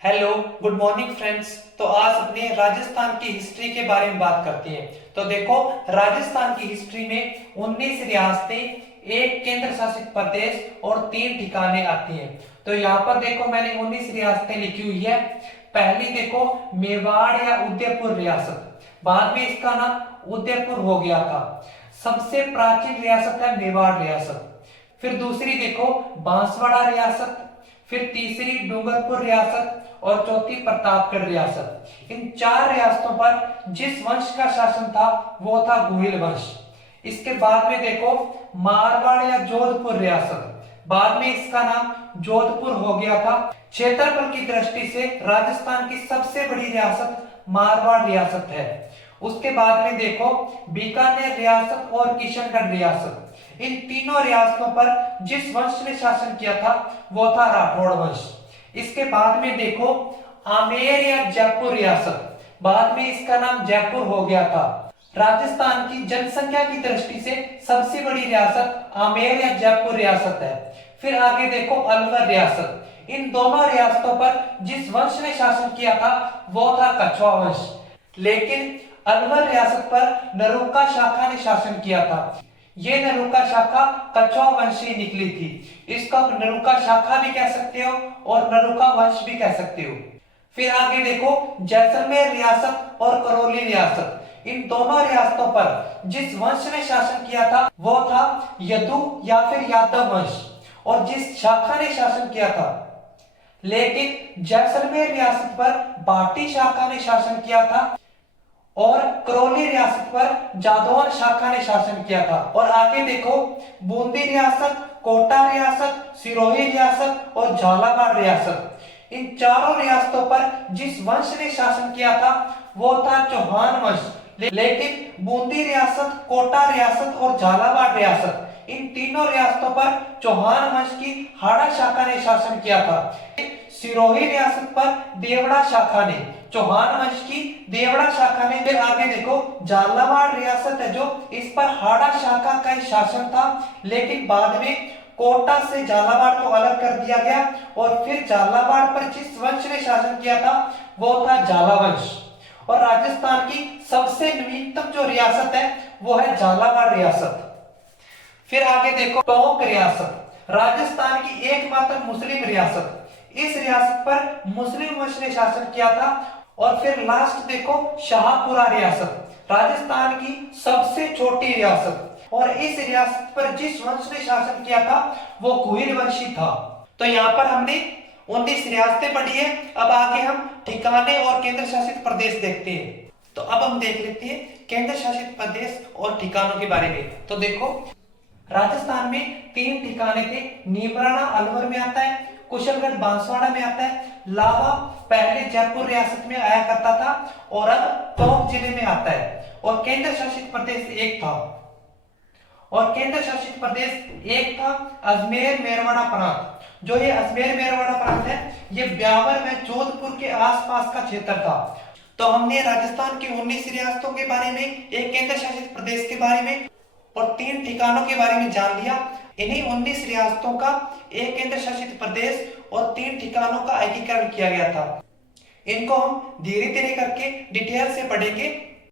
Hello, good morning friends. तो आज अपने राजस्थान की हिस्ट्री के बारे में बात करते हैं। तो देखो, राजस्थान की हिस्ट्री में 19 रियासतें, एक केंद्र शासित प्रदेश और 3 ठिकाने आती हैं। तो यहाँ पर देखो, मैंने 19 रियासतें लिखी हुई है। पहली देखो, मेवाड़ या उदयपुर रियासत, बाद में इसका नाम उदयपुर हो गया था। सबसे प्राचीन रियासत है मेवाड़ रियासत। फिर दूसरी देखो, बांसवाड़ा रियासत। फिर तीसरी डूंगरपुर रियासत और चौथी प्रतापगढ़ रियासत। इन 4 रियासतों पर जिस वंश का शासन था वो था गोहिल वंश। इसके बाद में देखो, मारवाड़ या जोधपुर रियासत, बाद में इसका नाम जोधपुर हो गया था। क्षेत्रफल की दृष्टि से राजस्थान की सबसे बड़ी रियासत मारवाड़ रियासत है। उसके बाद में देखो, बीकानेर रियासत और किशनगढ़ रियासत। इन तीनों रियासतों पर जिस वंश ने शासन किया था वो था राठौड़ वंश। इसके बाद में देखो, आमेर या जयपुर रियासत, बाद में इसका नाम जयपुर हो गया था। राजस्थान की जनसंख्या की दृष्टि से सबसे बड़ी रियासत आमेर या जयपुर रियासत है। फिर आगे देखो, अलवर रियासत। इन दोनों रियासतों पर जिस वंश ने शासन किया था वो था कछवा वंश। लेकिन अलवर रियासत पर नरूका शाखा ने शासन किया था। ये नरूका शाखा कछवा वंश से निकली थी। इसका नरूका शाखा भी कह सकते हो और नरूका वंश भी कह सकते हो। फिर आगे देखो, जैसलमेर रियासत और करौली रियासत। इन दोनों रियासतों पर जिस वंश ने शासन किया था वो था यदु या फिर यादव वंश, और जिस शाखा ने शासन किया था, लेकिन जैसलमेर रियासत पर बाटी शाखा ने शासन किया था और करौली रियासत पर जादौन शाखा ने शासन किया था। और आगे देखो, बूंदी रियासत, कोटा रियासत, सिरोही रियासत और झालावाड़ रियासत। इन चारों रियासतों पर जिस वंश ने शासन किया था वो था चौहान वंश। लेकिन बूंदी रियासत, कोटा रियासत और झालावाड़ रियासत, इन तीनों रियासतों पर चौहान वंश की हाड़ा शाखा ने शासन किया था। सिरोही रियासत पर देवड़ा शाखा ने, चौहान वंश की देवड़ा शाखा ने। फिर आगे देखो, झालावाड़ रियासत है जो, इस पर हाड़ा शाखा का शासन था, लेकिन बाद में कोटा से झालावाड़ को अलग कर दिया गया। और फिर झालावाड़ पर जिस वंश ने शासन किया था वो था झाला वंश। और राजस्थान की सबसे नवीनतम जो रियासत है वो है झालावाड़ रियासत। फिर आगे देखो, टोंक रियासत, राजस्थान की एकमात्र मुस्लिम रियासत। इस रियासत पर मुस्लिम वंश ने शासन किया था। और फिर लास्ट देखो, शाहपुरा रियासत, राजस्थान की सबसे छोटी रियासत, और इस रियासत पर जिस वंश ने शासन किया था वो गोहिल वंशी था। तो यहाँ पर हमने 19 रियासतें पढ़ी है। अब आगे हम ठिकाने और केंद्र शासित प्रदेश देखते हैं। तो अब हम देख लेते हैं केंद्र शासित प्रदेश और ठिकानों के बारे में। तो देखो, राजस्थान में 3 ठिकाने थे। नीमराणा अलवर में आता है, कुशलगढ़ बांसवाड़ा में आता है, लावा पहले जयपुर रियासत में आया करता था और अब टोंक जिले में आता है। और केंद्र शासित प्रदेश एक था, और केंद्र शासित प्रदेश एक था अजमेर मेरवाड़ा प्रांत। जो ये अजमेर मेरवाड़ा प्रांत है, ये ब्यावर में जोधपुर के आसपास का क्षेत्र था। तो हमने राजस्थान की 19 रियासतों के बारे में, एक केंद्र शासित प्रदेश के बारे में और 3 ठिकानों के बारे में जान लिया। इन्हीं 19 रियासतों का एक केंद्र शासित प्रदेश और 3 ठिकानों का एकीकरण किया गया था। इनको हम धीरे धीरे करके डिटेल से पढ़ेंगे।